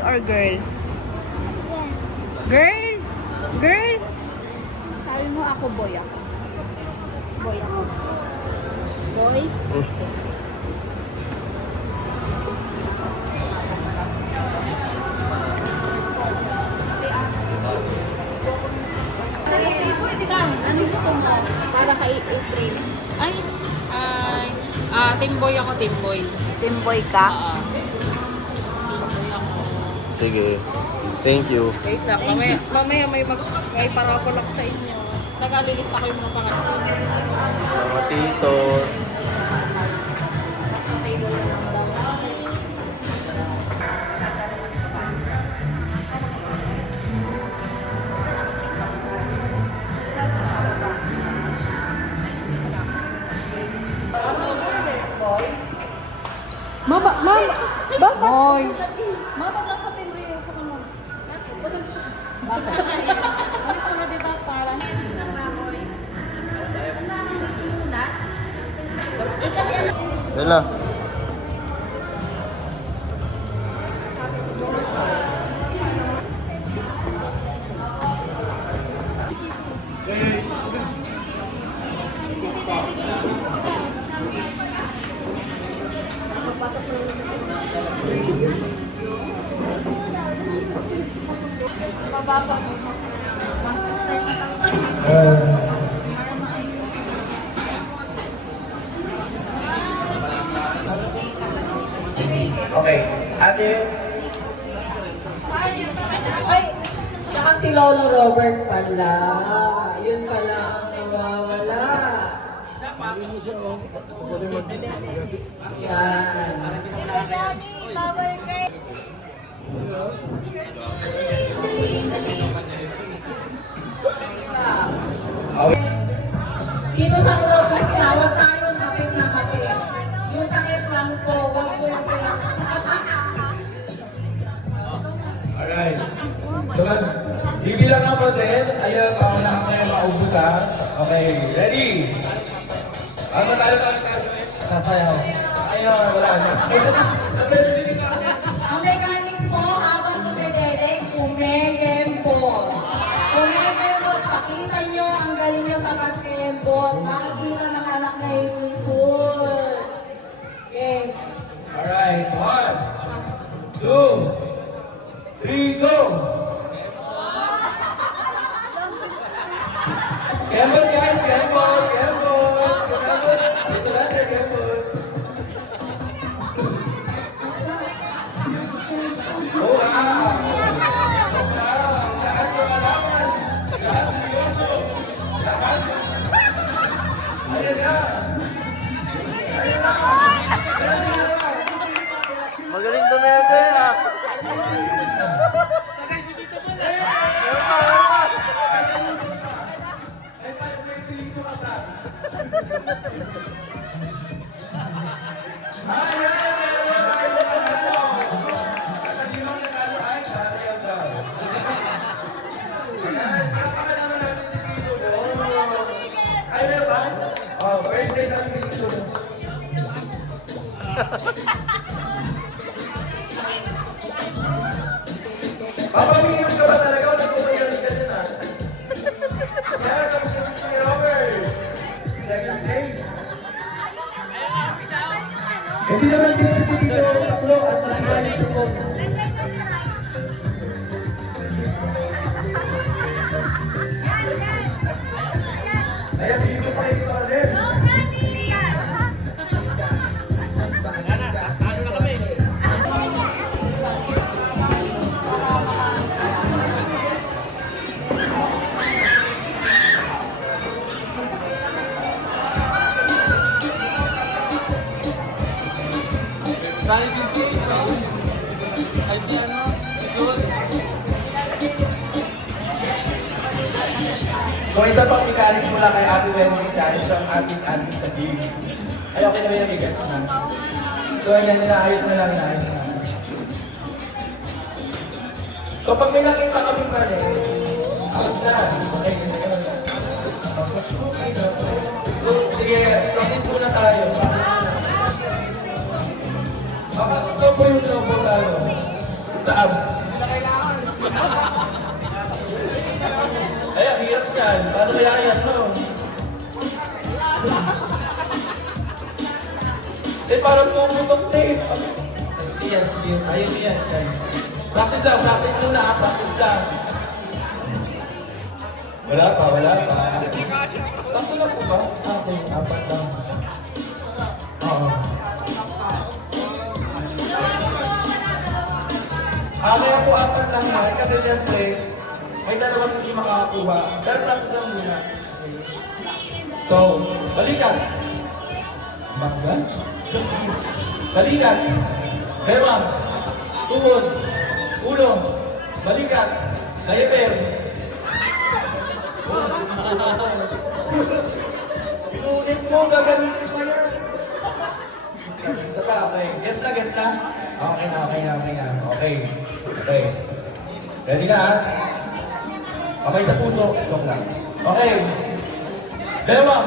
or girl? Girl? Girl? Sabi mo ako boy ako. Boy ako. Boy? Sam, ano gusto mo? Para kay April. Ay, team boy ako, team boy. Team boy ka? Team boy ako. Sige. Thank you. Wait lang, mamaya may parapol ako sa inyo. Nagalilista ko yung mga pangalan. Mga titos. Nasa table na lang daw. Mama, boy. Mama, nasa team Rio sa kanong. Bakit? Alis mo na dito para. Bella. Bababa mo. Okay, ate. Ay, tsaka si Lolo Robert pala. Yun pala ang nawawala. Yan. Ito Dani, bawal kay. Dito sa loob kasi huwag tayo napit na kape. Yung takip lang po, huwag po yung Alright. So, bibilang ako din. Ayaw, na kayo maubos ha. Okay, ready? Ano tayo? Sasayaw. Ayun, wala na. Ang mechanics po, habang tumidedek, kumegembot. Kumegembot, pakita nyo ang galing nyo sa pagkembot. Makikita ng anak na yung result. Okay. Alright, 1, 2, 3, go! Kembot guys, kembot, kembot, kembot. Ito natin, kembot. Oh, wow! Lahat yung alaman. Lahat seryoso. Lahat. Ayan na. Ayan na. Magaling dumete ah. Oh, birthday ng Pito. Papamilyon ka ba talaga o nagpapagaling ka dyan ah? Kaya tapos ka si Robert. Second day. Hindi naman si Pito taklo at nagagaling sa phone. Kaya hindi ko pa ito ulit. Sali din si Isa. Ay si ano? Gus. So isa pang mechanics mula kay Ate Wendy dahil siya ang ating sa team. Ay okay na ba yung gets na? So ayan, inaayos na lang, inaayos na. So pag may nakita kami pa rin, out na. Okay, ganyan. So sige, practice muna tayo. Papasok po yung logo sa ano? Sa abs. Ay, ang hirap yan. Paano kaya yan, no? Eh, parang pumutok na eh. Sige yan, sige. Ayun yan, guys. Practice lang, practice muna ha. Practice lang. Wala pa, wala pa. Sakto lang po ba? Okay, apat lang. Oo. Kaya po apat lang yan kasi syempre may dalawang hindi makakakuha. Pero practice lang muna. So, balikan. Bakban? Balikan. Bewang. Tuhod. Ulo. Balikan. Diaper. Pinulit mo, gagamitin pa yan. Isa pa, okay. Gets na, gets na? Okay na, okay na, okay na. Okay. Okay. Ready ka, ha? Okay sa puso. Joke lang. Okay. Bewang.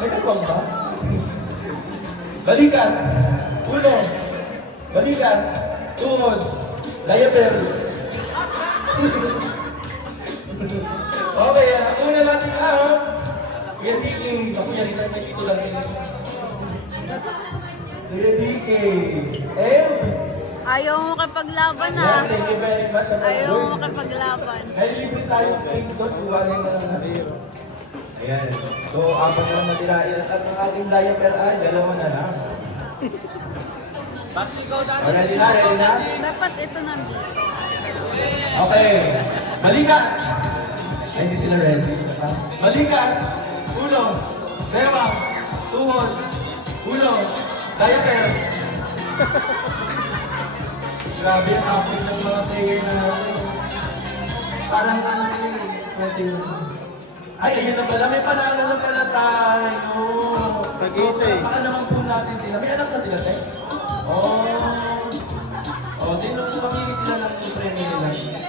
May bewang ba? Balikan. Ulo. Balikan. Tuhod. Diaper. Okay, una natin ha. Kuya DK. Kuya DK, dito lang yun. Kuya DK. Ayaw mo makipaglaban ah. Thank you very much. Ayaw mo makipaglaban. May libre tayong skate doon. Kuha na yung natin. Ayan. So, apat na matira. At ang ating diaper ay dalawa na lang. Basti ikaw dati. Ready na, ready na? Dapat ito nandito. Okay. Balikan! Ay, hindi sila ready. Balikan! Ulo! Bewang! Tuhod! Ulo! Diaper! Grabe ang aking ng mga player na parang ano sila ay, ayun na pala. May panalo na pala tayo. Mag-isa eh. Baka naman po natin sila. May anak na sila, te? Oh, sino po mamili sila ng premyo nila?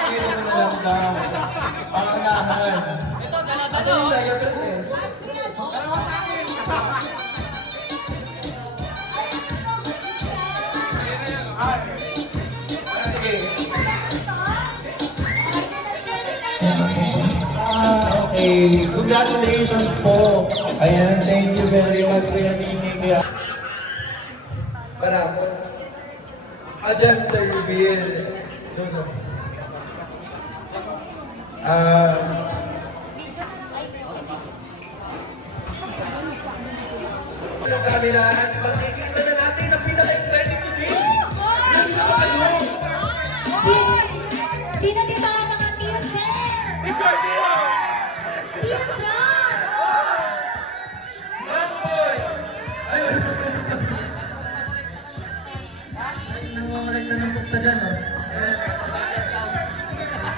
Hindi naman na lang daw. Pangangahan. Asa yung diaper eh? Sige. Okay. Congratulations po. Ayan, thank you very much for your meeting. Para po. Agenda reveal. Ang kamilaan, makikita na natin ang pinaka-exciting today. Yan na kayo. Sino dito ang mga team hair? Ikaw dito. Team hair! One boy. Ayun. Nangungulit na ng pusta dyan, oh.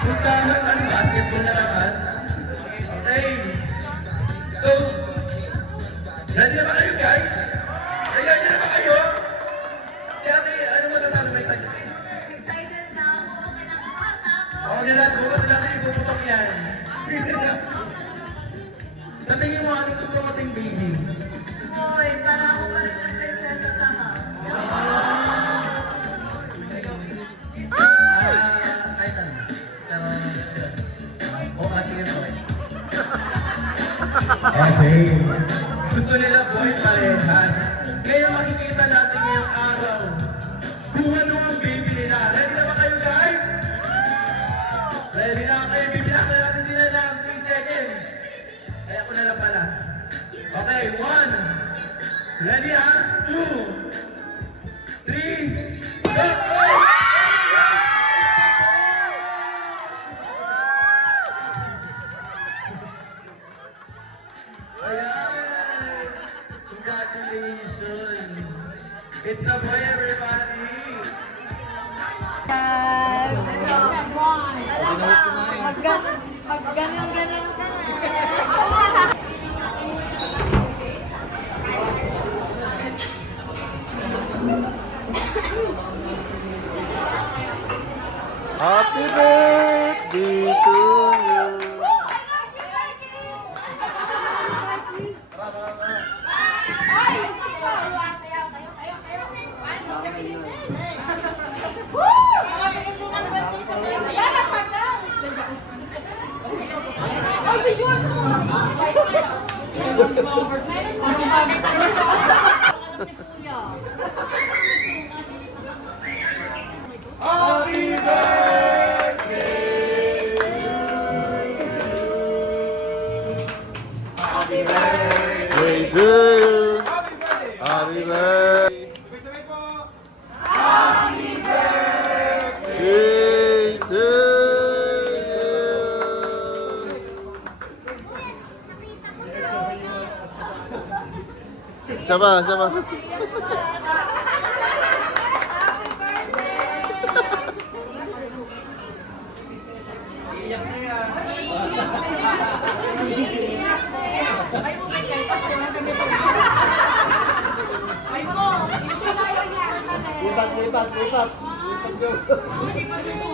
Pustahan ng basketball na labas. Okay. So, ready na ba kayo, guys? Ready na ba kayo? Si ate, ano mo nasabi mo excited? Excited na ako. Okay na ako. Oo, yan lang. Bukas natin ipuputok yan. Sa tingin mo, anong gusto mo ating baby? Hoy, para ako pa rin ang prinsesa sa house. Kahit ano. Pero, oo, sige po. Kasi, gusto nila boy parehas. Kaya makikita natin ngayong araw kung ano ang baby nila. Ready na ba kayo, guys? Ready na kayo? Bibilang natin sila ng 3 seconds. Kaya ko na lang pala. Okay, 1. Ready ha? 2. 3. Go! Ayan! Congratulations! It's a boy, everybody! Mag-ganyan-ganyan ka na. Happy birthday to you. Happy birthday! Day to you. Happy birthday! Happy birthday. Sabay-sabay po! Day to you. Sama, sama. Iyak na yan. Lipat, lipat, lipat. Lipat,